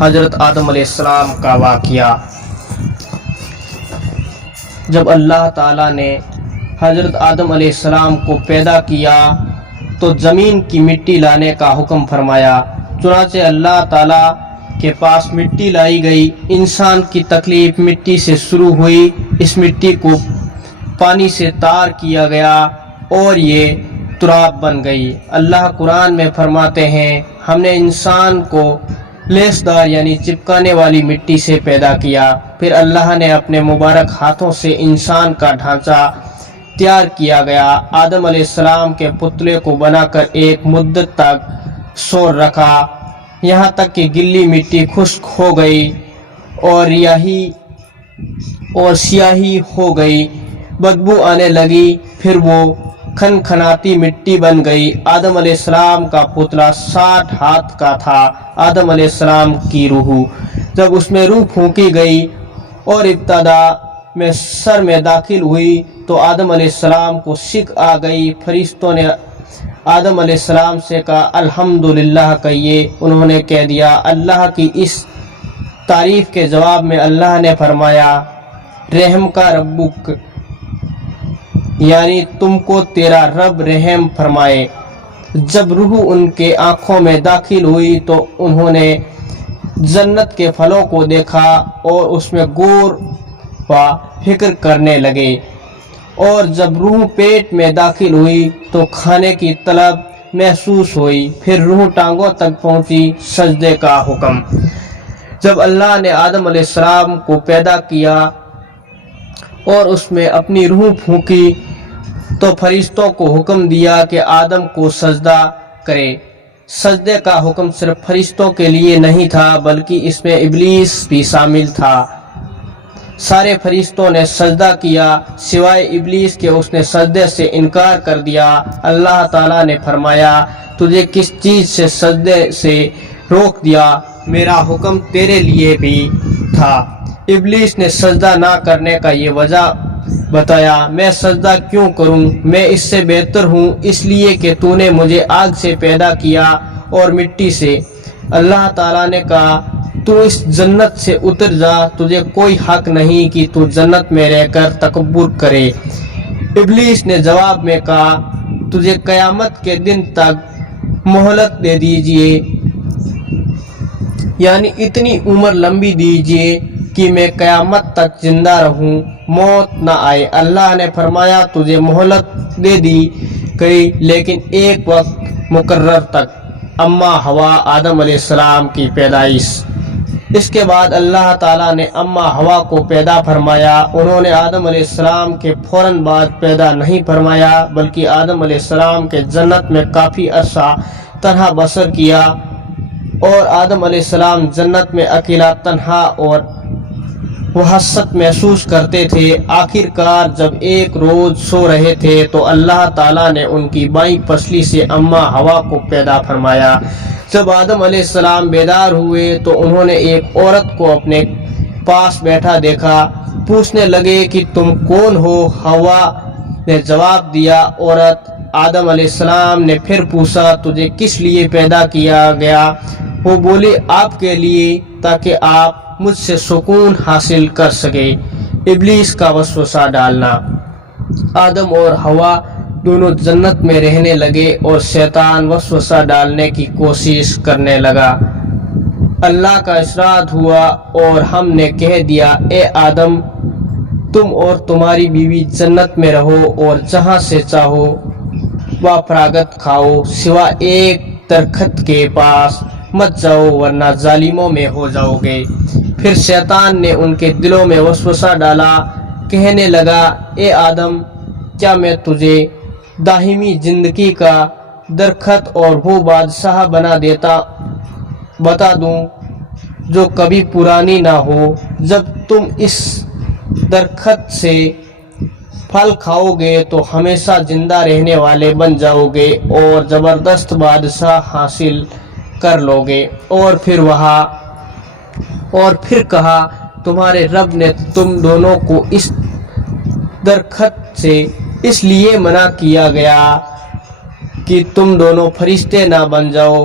حضرت آدم علیہ السلام کا واقعہ۔ جب اللہ تعالیٰ نے حضرت آدم علیہ السلام کو پیدا کیا تو زمین کی مٹی لانے کا حکم فرمایا۔ چنانچہ اللہ تعالیٰ کے پاس مٹی لائی گئی۔ انسان کی تکلیف مٹی سے شروع ہوئی۔ اس مٹی کو پانی سے تار کیا گیا اور یہ تراب بن گئی۔ اللہ قرآن میں فرماتے ہیں، ہم نے انسان کو لیسدار یعنی چپکانے والی مٹی سے پیدا کیا۔ پھر اللہ نے اپنے مبارک ہاتھوں سے انسان کا ڈھانچہ تیار کیا گیا۔ آدم علیہ السلام کے پتلے کو بنا کر ایک مدت تک سور رکھا، یہاں تک کہ گلی مٹی خشک ہو گئی اور سیاہی ہو گئی، بدبو آنے لگی، پھر وہ کھنکھناتی مٹی بن گئی۔ آدم علیہ السلام کا پتلا 60 ہاتھ کا تھا۔ آدم علیہ السلام کی روح جب اس میں روح پھونکی گئی اور ابتدا میں سر میں داخل ہوئی تو آدم علیہ السلام کو سکھ آ گئی۔ فرشتوں نے آدم علیہ السلام سے کہا الحمدللہ کہیے۔ انہوں نے کہہ دیا۔ اللہ کی اس تعریف کے جواب میں اللہ نے فرمایا، رحم کا ربک، یعنی تم کو تیرا رب رحم فرمائے۔ جب روح ان کے آنکھوں میں داخل ہوئی تو انہوں نے جنت کے پھلوں کو دیکھا اور اس میں غور و فکر کرنے لگے، اور جب روح پیٹ میں داخل ہوئی تو کھانے کی طلب محسوس ہوئی۔ پھر روح ٹانگوں تک پہنچی۔ سجدے کا حکم۔ جب اللہ نے آدم علیہ السلام کو پیدا کیا اور اس میں اپنی روح پھونکی تو فرشتوں کو حکم دیا کہ آدم کو سجدہ کرے۔ سجدے کا حکم صرف فرشتوں کے لیے نہیں تھا بلکہ اس میں ابلیس بھی شامل تھا۔ سارے فرشتوں نے سجدہ کیا سوائے ابلیس کے، اس نے سجدے سے انکار کر دیا۔ اللہ تعالیٰ نے فرمایا، تجھے کس چیز سے سجدے سے روک دیا؟ میرا حکم تیرے لیے بھی تھا۔ ابلیس نے سجدہ نہ کرنے کا یہ وجہ بتایا، میں سجدہ کیوں کروں؟ میں اس سے بہتر ہوں، اس لیے کہ تو نے مجھے آگ سے پیدا کیا اور مٹی سے۔ اللہ تعالیٰ نے کہا، تو اس جنت سے اتر جا، تجھے کوئی حق نہیں کہ تو جنت میں رہ کر تکبر کرے۔ ابلیس نے جواب میں کہا، تجھے قیامت کے دن تک مہلت دے دیجئے، یعنی اتنی عمر لمبی دیجئے کہ میں قیامت تک زندہ رہوں، موت نہ آئے۔ اللہ نے فرمایا، تجھے مہلت دے دی گئی لیکن ایک وقت مقرر تک۔ اما حوا آدم علیہ السلام کی پیدائش۔ اس کے بعد اللہ تعالیٰ نے اما حوا کو پیدا فرمایا۔ انہوں نے آدم علیہ السلام کے فوراً بعد پیدا نہیں فرمایا بلکہ آدم علیہ السلام کے جنت میں کافی عرصہ تنہا بسر کیا، اور آدم علیہ السلام جنت میں اکیلا تنہا اور وحشت محسوس کرتے تھے۔ آخر کار جب ایک روز سو رہے تھے تو اللہ تعالیٰ نے ان کی بائیں پسلی سے اما حوا کو پیدا فرمایا۔ جب آدم علیہ السلام بیدار ہوئے تو انہوں نے ایک عورت کو اپنے پاس بیٹھا دیکھا۔ پوچھنے لگے کہ تم کون ہو؟ حوا نے جواب دیا، عورت۔ آدم علیہ السلام نے پھر پوچھا، تجھے کس لیے پیدا کیا گیا؟ وہ بولے، آپ کے لیے، تاکہ آپ مجھ سے سکون حاصل کر سکے۔ ابلیس کا وسوسہ ڈالنا۔ آدم اور حوا دونوں جنت میں رہنے لگے اور شیطان وسوسہ ڈالنے کی کوشش کرنے لگا۔ اللہ کا ارشاد ہوا اور ہم نے کہہ دیا، اے آدم، تم اور تمہاری بیوی جنت میں رہو اور جہاں سے چاہو فراغت کھاؤ، سوا ایک درخت کے پاس مت جاؤ ورنہ ظالموں میں ہو جاؤ گے۔ پھر شیطان نے ان کے دلوں میں وسوسہ ڈالا، کہنے لگا، اے آدم، کیا میں تجھے دائمی زندگی کا درخت اور وہ بادشاہ بتا دوں جو کبھی پرانی نہ ہو؟ جب تم اس درخت سے پھل کھاؤ گے تو ہمیشہ زندہ رہنے والے بن جاؤ گے اور زبردست بادشاہ حاصل کر لو گے۔ اور پھر کہا، تمہارے رب نے تم دونوں کو اس درخت سے اس لیے منع کیا گیا کہ تم دونوں فرشتے نہ بن جاؤ۔